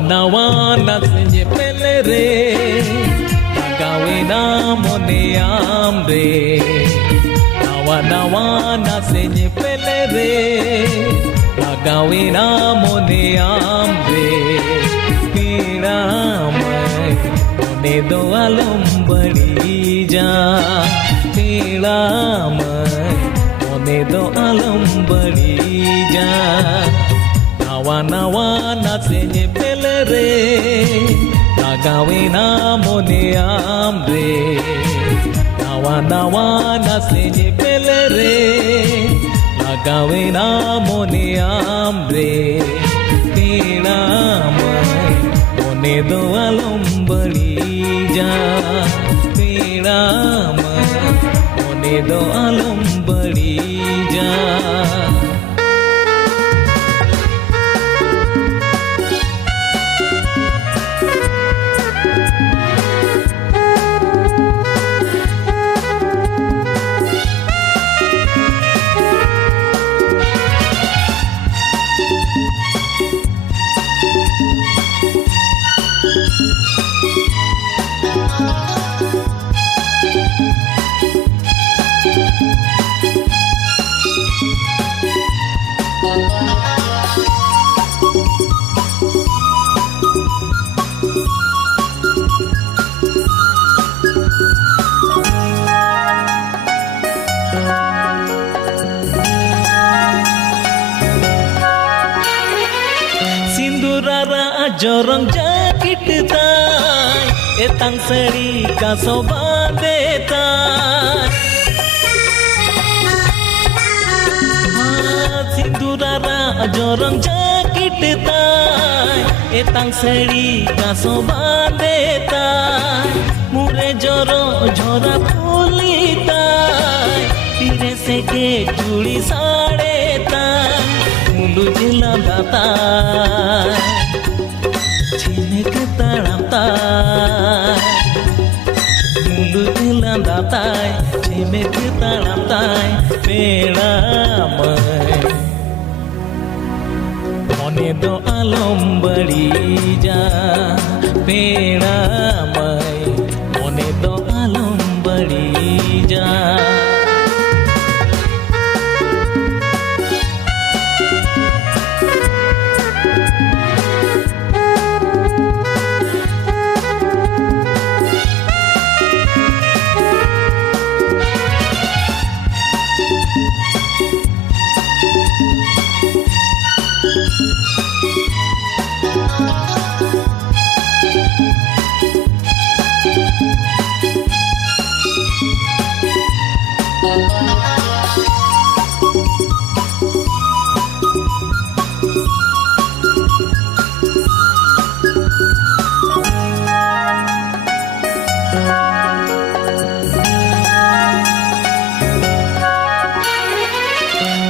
nawa nasenye pelere Nagawena mone amre Nawa nasenye pelere Nagawena mone amre Pira mai mone do alambari ja Pira mai mone do alambari ja Nawa nasenye pelere Nagawena mone amre Nawa nasenye pelere Nagawena mone amre Pira mai mone do alambari ja Pira mai mone do alambari ja Jorong jakit tay etang sari ka sobande tay sindurara jorong jakit tay etang sari ka sobande tay mure joro jora phuli tay tire se ke chudi sade tay mundu jila data Chimek taram tay Mundu ilan datay Chimek taram tay Pera mai Mone do alambari ja Pera mai Mone do alambari ja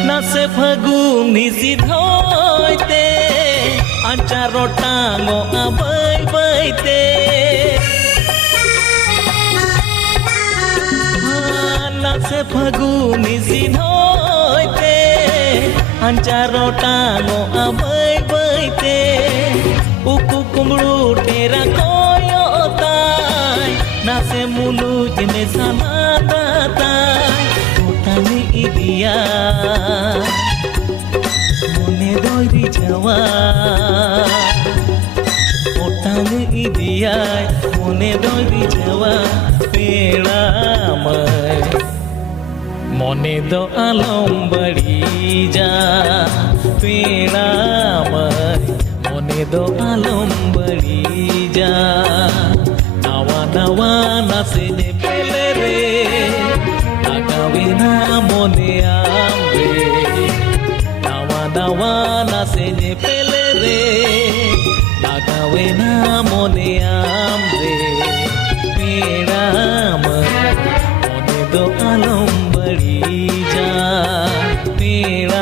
Nase phaguni sidhoite Ancharo tango abai baite Nase phaguni sidhoite Ancharo tango abai baite Uku kumru tera koyo tai Nase mulu jene sanada tai Utani idia Mone doi jawa Utani idia Mone doi jawa Pera mai Mone do alambari ja Pera mai Mone do alambari ja Nawa nasenye pelere Nagawena mone amre Nawa nasenye pelere Nagawena mone amre Pera mai mone do alambari ja Pera